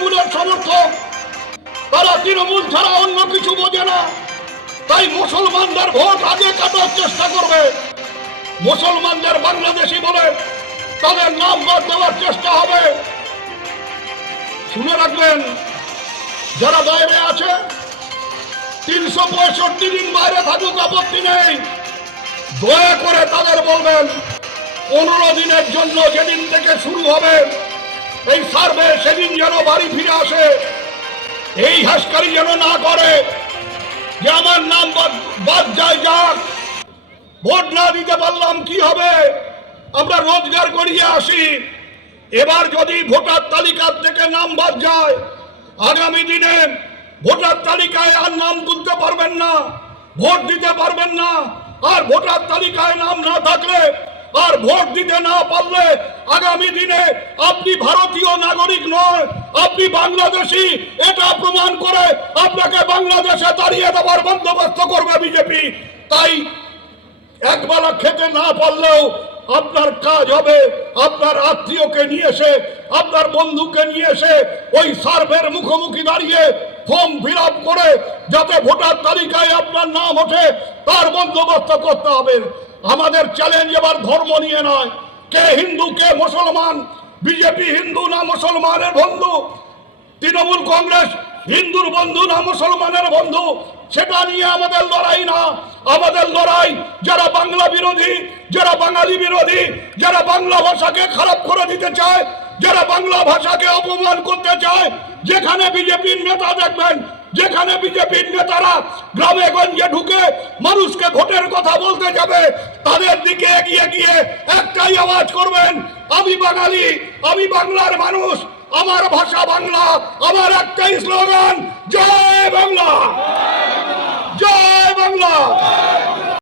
তৃণমূলের সমর্থক, তারা তৃণমূল ছাড়া অন্য কিছু বোঝে না। তাই মুসলমানদের ভোট আগে কাটার চেষ্টা করবে। মুসলমানদের বাংলাদেশি বলে তাদের নাম বাদ দেওয়ার চেষ্টা হবে। শুনে রাখবেন, যারা বাইরে আছে, তিনশো পঁয়ষট্টি দিন বাইরে থাকুক, আপত্তি নেই। দয়া করে তাদের বলবেন, পনেরো দিনের জন্য যেদিন থেকে শুরু হবে এই সার্ভে সেদিন যেন বাড়ি ফিরে আসে, এই হাসকারি যেন না করে, যে আমার নাম বাদ যায় যাক। ভোট না দিতে পারলাম কি হবে? আমরা রোজগার করিয়ে আসি। এবার যদি ভোটার তালিকার থেকে নাম বাদ যায়, আগামী দিনে ভোটার তালিকায় আর নাম তুলতে পারবেন না, ভোট দিতে পারবেন না। আর ভোটার তালিকায় নাম না থাকলে আর ভোট দিতে না পারলে আগামী দিনে আপনি ভারতীয় নাগরিক নয়, আপনি বাংলাদেশি। এটা প্রমাণ করে আপনাকে বাংলাদেশে দাঁড়িয়ে দেওয়ার বন্দোবস্ত করবে বিজেপি। তাই একবেলা খেতে না পারলেও আপনার কাজ হবে, আপনার আত্মীয়কে নিয়ে এসে, আপনার বন্ধুকে নিয়ে এসে ওই সার্ভের মুখোমুখি দাঁড়িয়ে ফর্ম ফিল করে যাতে ভোটার তালিকায় আপনার নাম ওঠে, তার বন্দোবস্ত করতে হবে। আমাদের চ্যালেঞ্জ এবার ধর্ম নিয়ে নয়। কে হিন্দু, কে মুসলমান বিজেপি হিন্দু না মুসলমানের বন্ধু, তৃণমূল কংগ্রেস হিন্দুর বন্ধু না মুসলমানের বন্ধু, সেটা নিয়ে আমাদের লড়াই না। আমাদের লড়াই যারা বাংলা বিরোধী, যারা বাঙালি বিরোধী, যারা বাংলা ভাষাকে খারাপ করে দিতে চায়, যারা বাংলা ভাষাকে অপমান করতে চায়, যেখানে বিজেপির নেতা দেখবেন, যেখানে বিজেপির নেতারা গ্রামে গঞ্জে ঢুকে মানুষকে ভোটের কথা বলতে যাবে, তাদের দিকে এগিয়ে গিয়ে একটাই আওয়াজ করবেন, আমি বাঙালি, আমি বাংলার মানুষ, আমার ভাষা বাংলা, আমার একটাই স্লোগান, জয় বাংলা। জয় বাংলা